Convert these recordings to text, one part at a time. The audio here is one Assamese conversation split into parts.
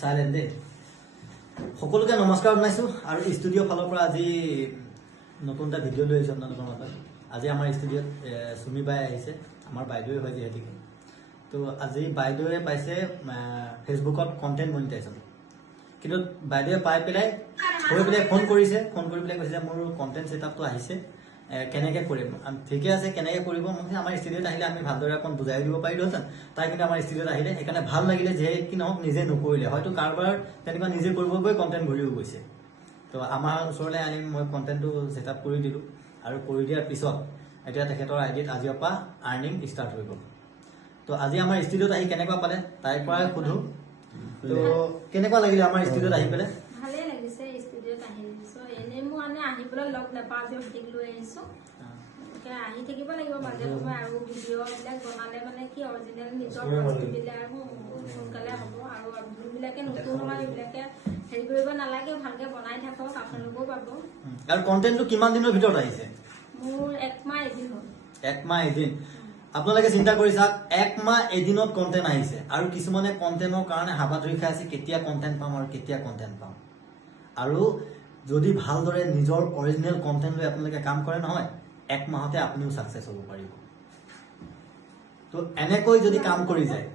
সাইলেন্ট দে সকলোকে নমস্কাৰ জনাইছো আৰু ষ্টুডিঅ' ফালৰ পৰা আজি নতুন এটা ভিডিঅ' লৈ আহিছো আপোনালোকৰ মাজত। আজি আমাৰ ষ্টুডিঅ'ত সুমি বাই আহিছে, আমাৰ বাইদেউ হয় যিহেতুকে। তো আজি বাইদেৱে পাইছে ফেচবুকত কণ্টেণ্ট মনিটাইজেশ্যন, কিন্তু বাইদেৱে পাই পেলাই ফোন কৰিছে, ফোন কৰি পেলাই কৈছে যে মোৰ কণ্টেণ্ট ছেটআপটো আহিছে, কেনেকৈ কৰিম। ঠিকে আছে, কেনেকৈ কৰিব মই আমাৰ ষ্টুডিঅ'ত আহিলে আমি ভালদৰে অকণ বুজাই দিব পাৰিলোহেঁতেন। তাই কিন্তু আমাৰ ষ্টুডিঅ'ত আহিলে, সেইকাৰণে ভাল লাগিলে যে কি নহওক নিজে নকৰিলে, হয়তো কাৰোবাৰ তেনেকুৱা নিজে কৰিব গৈ কণ্টেণ্ট ঘূৰিও গৈছে। তো আমাৰ ওচৰলৈ আনি মই কণ্টেণ্টটো ছেটআপ কৰি দিলোঁ, আৰু কৰি দিয়াৰ পিছত এতিয়া তেখেতৰ আইডিত আজিৰ পৰা আৰ্নিং ষ্টাৰ্ট হৈ গ'ল। তো আজি আমাৰ ষ্টুডিঅ'ত আহি কেনেকুৱা পালে তাইৰ পৰাই সোধো। তো কেনেকুৱা লাগিলে আমাৰ ষ্টুডিঅ'ত আহি পেলাই? ভালেই লাগিছে ষ্টুডিঅ'ত আহিছো। এনেই মোৰ মানে আহিবলৈ লগ নাপাওঁ যে ভিডিঅ' লৈ আহিছো, আহি থাকিব লাগিব মাজে সময়ে। আৰু ভিডিঅ'বিলাক বনালে মানে কি অৰিজিনেল নিজৰ বস্তুবিলাক সোনকালে হ'ব, আৰু যোনবিলাকে নতুন হয় সেইবিলাকে হেৰি কৰিব নালাগে, ভালকে বনাই থাকক, আপোনালোকেও পাব। আৰু কণ্টেণ্টটো কিমান দিনৰ ভিতৰত আহিছে? মোৰ 1 মাহ এদিন হ'ল। 1 মাহ এদিন। আপোনালোকে চিন্তা কৰি চাওক, 1 মাহ এদিনত কণ্টেণ্ট আহিছে, আৰু কিছুমানে কণ্টেণ্টৰ কাৰণে হাবাথুৰি খাই আছে কেতিয়া কণ্টেণ্ট পাম আৰু কেতিয়া কণ্টেণ্ট পাম। আৰু যদি ভালদৰে নিজৰ অৰিজিনেল কণ্টেণ্ট লৈ আপোনালোকে কাম কৰে নহয়, 1 মাহতে আপুনিও ছাকচেছ হ'ব পাৰিব। তো এনেকৈ যদি কাম কৰি যায়,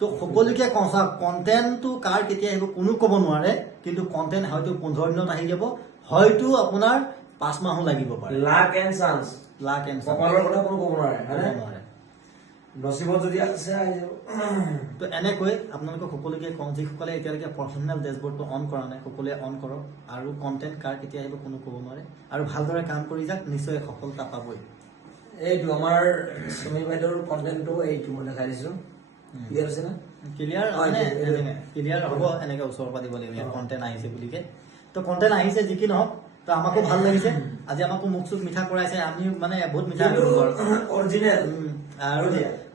তো সকলোকে কওঁ চাওক, কণ্টেণ্টটো কাৰ কেতিয়া আহিব কোনো ক'ব নোৱাৰে, কিন্তু কণ্টেণ্ট হয়তো 15 দিনত আহি যাব, হয়তো আপোনাৰ 5 মাহো লাগিব পাৰে। Luck and chance, luck and chance, কপালৰ কথা কোনো ক'ব নোৱাৰে, নোৱাৰে। নচিবত যদি আছে আহি যাব। তো এনেকৈ আপোনালোকক সকলোকে কওঁ, যিসকলে এতিয়ালৈকে প্ৰফেচনেল ডেছবৰ্ডটো অন কৰা নাই, সকলোৱে অন কৰক। আৰু কণ্টেণ্ট কাৰ কেতিয়া আহিব কোনো ক'ব নোৱাৰে, আৰু ভালদৰে কাম কৰি যাওক, নিশ্চয় সফলতা পাবই। এইটো আমাৰ সুমি বাইদেউৰ কণ্টেণ্টটো এইটো মই দেখাই দিছো, ক্লিয়াৰ হৈছে না? ক্লিয়াৰ মানে ক্লিয়াৰ হ'ব, এনেকৈ ওচৰৰ পৰা দিব লাগিব কণ্টেণ্ট আহিছে বুলিকে। তো কণ্টেণ্ট আহিছে যি কি নহওক, তো আমাকো ভাল লাগিছে। আজি আমাকো মুখ চুখ মিঠা কৰাইছে, আমি মানে বহুত মিঠা অৰিজিনেল। আৰু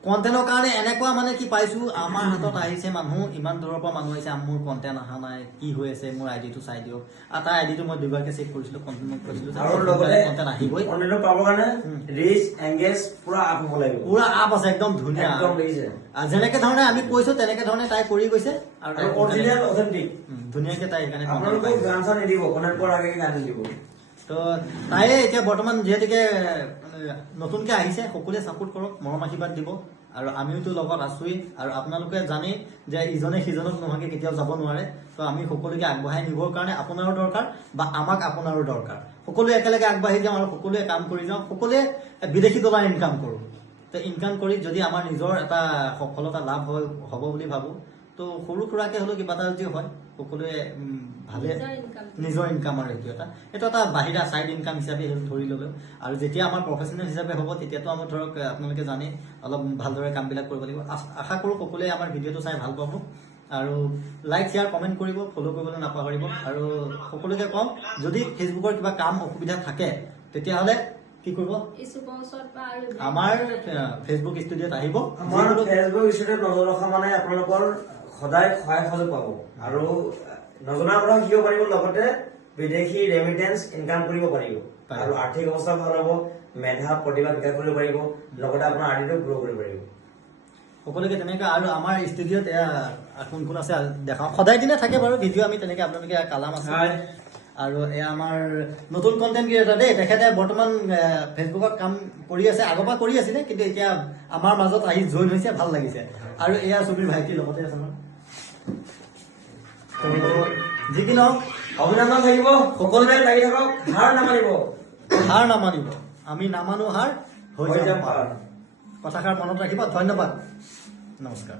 কণ্টেণ্টৰ কাৰণে এনেকুৱা মানে কি পাইছো, আমাৰ হাতত আহিছে মানুহ, ইমান দূৰৰ পৰা মানুহ আহিছে, মোৰ কণ্টেণ্ট অহা নাই, কি হৈ আছে, মোৰ আইডিটো চাই দিয়ক। আৰু তাৰ আইডিটো মই দুবাৰকে চেক কৰিছিলো, কণ্টেণ্ট কৰিছিলো, আৰু লগতে কণ্টেণ্ট আহিবই। কণ্টেণ্ট পাবৰ কাৰণে ৰিচ এংগেজ পুৰা আপ হ'ব লাগিব, পুৰা আপ আছে, একদম ধুনীয়া। একদম দেখিছে যেনেকে ধৰণে আমি কৈছো তেনেকে ধৰণে তাই কৰি গৈছে, আৰু অৰিজিনেল অথেন্টিক। ধুনীয়াকে তাই সেইকাৰণে আপোনালোকক গান চান নিদিব, কণ্টেণ্ট পোৱাৰ আগে গান নিদিব। তো তাই এতিয়া বৰ্তমান যিহেতুকে নতুনকে আহিছে, সকলোৱে ছাপোৰ্ট কৰক, মৰম আশীৰ্বাদ দিব। আৰু আমিওতো লগত আছোৱেই, আৰু আপোনালোকে জানেই যে ইজনে সিজনক নোহোৱাকে কেতিয়াও যাব নোৱাৰে। তো আমি সকলোকে আগবঢ়াই নিবৰ কাৰণে আপোনাৰো দৰকাৰ, বা আমাক আপোনাৰো দৰকাৰ। সকলোৱে একেলগে আগবাঢ়ি যাওঁ আৰু সকলোৱে কাম কৰি যাওঁ, সকলোৱে বিদেশী ডলাৰ ইনকাম কৰোঁ। তো ইনকাম কৰি যদি আমাৰ নিজৰ এটা সফলতা লাভ হ'ব বুলি ভাবোঁ, তো সৰু সুৰাকে হ'লেও কিবা এটা যদি হয়, সকলোৱে ভালে নিজৰ ইনকাম, আৰু এইটো এটা বাহিৰা ছাইড ইনকাম হিচাপে ধৰি ল'লেও। আৰু যেতিয়া আমাৰ প্ৰফেচনেল হিচাপে হ'ব, তেতিয়াতো আমাৰ ধৰক আপোনালোকে জানেই অলপ ভালদৰে কামবিলাক কৰিব লাগিব। আশা কৰোঁ সকলোৱে আমাৰ ভিডিঅ'টো চাই ভাল পাব, আৰু লাইক শ্বেয়াৰ কমেণ্ট কৰিব, ফ'ল' কৰিবলৈ নাপাহৰিব। আৰু সকলোকে কওঁ, যদি ফেচবুকৰ কিবা কাম অসুবিধা থাকে তেতিয়াহ'লে কি কৰিব, আমাৰ ফেচবুক ষ্টুডিঅ'ত আহিব। আমাৰ ফেচবুক ষ্টুডিঅ'ত নজৰ ৰখা মানে আপোনালোকৰ সদায় সহায় সহযোগ পাব, আৰু নজনা কথা শিকিব পাৰিব, লগতে বিদেশী ৰেমিটেন্স ইনকাম কৰিব পাৰিব, আৰু আৰ্থিক অৱস্থা ভাল হ'ব, মেধা প্ৰতিভা বিকাশ কৰিব পাৰিব, লগতে আপোনাৰ আৰ্নিংটো গ্ৰ' কৰিব পাৰিব। সকলোকে তেনেকৈ। আৰু আমাৰ ষ্টুডিঅ'ত এয়া কোন কোন আছে দেখাওঁ, সদায় দিনে থাকে বাৰু ভিডিঅ', আমি তেনেকৈ আপোনালোকে কালাম আছে। আৰু এয়া আমাৰ নতুন কণ্টেণ্ট ক্ৰিয়েটৰ দেই, তেখেতে বৰ্তমান ফেচবুকত কাম কৰি আছে, আগৰ পৰা কৰি আছিলে, কিন্তু এতিয়া আমাৰ মাজত আহি জইন হৈছে, ভাল লাগিছে। আৰু এয়া সুমিৰ ভাইটিৰ লগতে আছে নহয়। তো যি কি নহওক, অভিনন্দন থাকিব, সকলোৱে লাগি থাকক, হাৰ নামানিব, হাৰ নামানিব, আমি নামানো হাৰ, হৈ যাম পাৰ। কথাষাৰ মনত ৰাখিব। ধন্যবাদ, নমস্কাৰ।